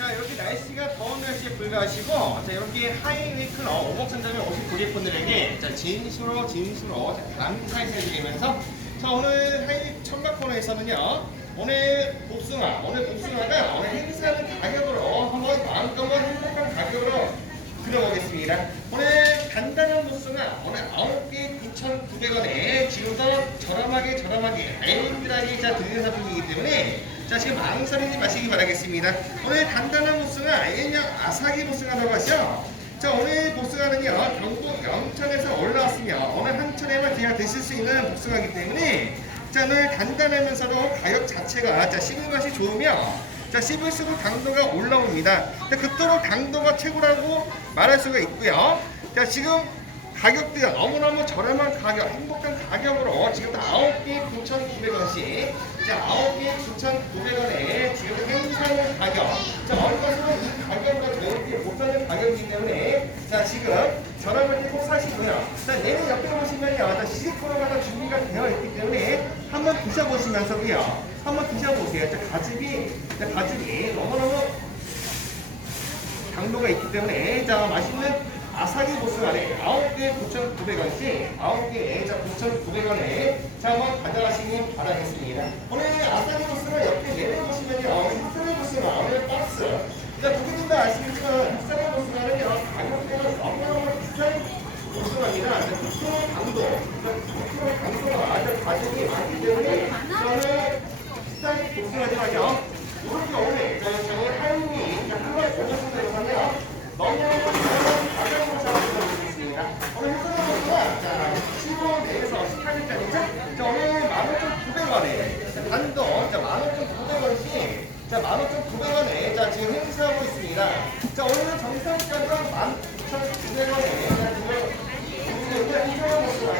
자, 이렇게 날씨가 더운 날씨에 불과하시고, 자, 이렇게 하이웨이클러 오목상점에 오신 고객분들에게, 자, 진수로, 진수로, 자, 감사해드리면서, 자, 오늘 하이 청각 코너에서는요, 오늘 복숭아, 오늘 복숭아가 오늘 행사하는 가격으로 한번 마음껏 행복한 가격으로 드려보겠습니다. 오늘 간단한 복숭아, 오늘 9개 9,900원에 지금도 저렴하게 저렴하게 알뜰하게 자 드리는 상품이기 때문에 자 지금 망설이지 마시기 바라겠습니다. 오늘 간단한 복숭아 일명 아사기 복숭아라고 하죠. 자 오늘 복숭아는요 경북 영천에서 올라왔으며 오늘 한천에만 제가 드실 수 있는 복숭아이기 때문에 자 오늘 간단하면서도 가격 자체가 자 씹을 맛이 좋으며 자 씹을수록 당도가 올라옵니다. 자, 그토록 당도가 최고라고 말할 수가 있고요. 자 지금 가격도 너무너무 저렴한 가격, 행복한 가격으로 지금 9개 9,900원씩 자 9개 9,900원에 지금 행사하는 가격. 자 어느 것으로 이 가격으로 저희들이 못하는 가격이기 때문에 자 지금 전화를 꼭 사시고요. 자 내년 옆에 보시면요 자 시식코너가 준비가 되어 있기 때문에 한번 드셔보시면서요. 한번 드셔보세요. 자 가즙이 자 가즙이 너무너무 당도가 있기 때문에 자 맛있는 아사기 보스가래 9개 9,900원씩 9개에 자 9,900원에 자 한번 가져가시기 바라겠습니다. 오늘 아사기 보스가 옆에 내려보시면요 흑사리 보스가 오늘 박스. 자 고객님도 아시겠지만 흑사리 보스가는요 가격대가 너무너무 비싼 보스가입니다. 9kg 강도 9kg 강도가 아주 가격이 많기 때문에 저는 비싼 보스가지만요 이렇게 오늘 저희 하윤이 한번 오셨으면 하면 너무너무 좋은 가격으로 잡아드리겠습니다. 오늘 흑사리보스가 자 15원 내에서 18일까지죠? 자 오늘 15,900원에 자, 단돈 자 15,900원씩 자 15,900원에 자 지금 행사하고 있습니다. 자 오늘은 정상가격 19,900원에 자 지금 이제 이쪽으로 보시면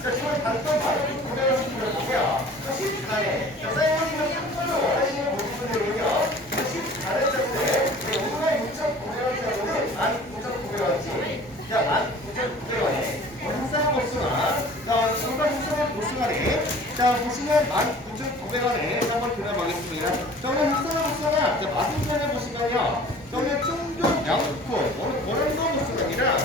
자 지금 단돈 19,900원씩 드려보고요. 자 14회 자 사이먼이면 큰 걸로 원하시는 분들은요 14회짜리인데 오늘 6,900원짜리는 19,900원씩 자 19,900원에 행사 보수가 자 정말 행사 보수가네 자 보시면 19,900원에 한번 드려보겠습니다. 저는 보수가 자 맞은편에 보시면요 저는 충전 명품 오늘 고량도 보수가입니다.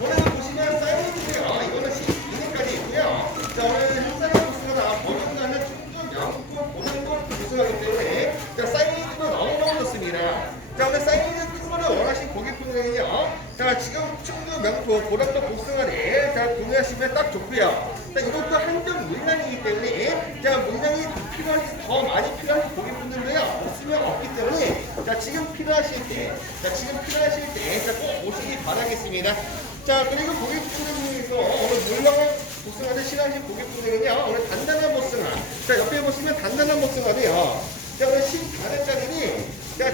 오늘 보시면 사이즈고요. 이거는 12년까지 있고요. 자 오늘 햇살이 보수가 보증자는 충전 양품 보증금 보수하기 때문에 자 사이즈도 너무너무 좋습니다. 자 오늘 사이즈 큰 거를 원하신 고객분들은요. 자 지금 충전 명품 고량도 복숭아를 자 구매하시면 딱 좋고요. 자 이것도 한정 물량이기 때문에 자 물량이 필요한 더 많이 필요한 고객분들도요 없으면 없기 때문에 자 지금 필요하실 때, 자 지금 필요하실 때 자 꼭 오시기 바라겠습니다. 자 그리고 고객분들 중에서 오늘 물량을 복숭아를 싫어하시는 고객분들은요 오늘 단단한 복숭아 자 옆에 보시면 단단한 복숭아도요 자 오늘 14대짜리니 자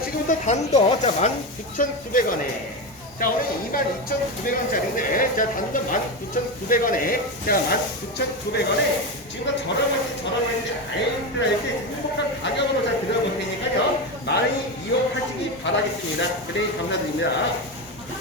지금부터 단도 자 19,900원에. 자 오늘 22,900원짜리인데 자 단도 19,900원에. 자 19,900원에 지금부터 저렴한지 저렴한지 알게 행복한 가격으로 자 드려볼 테니까요. 많이 이용하시기 바라겠습니다. 그래 감사드립니다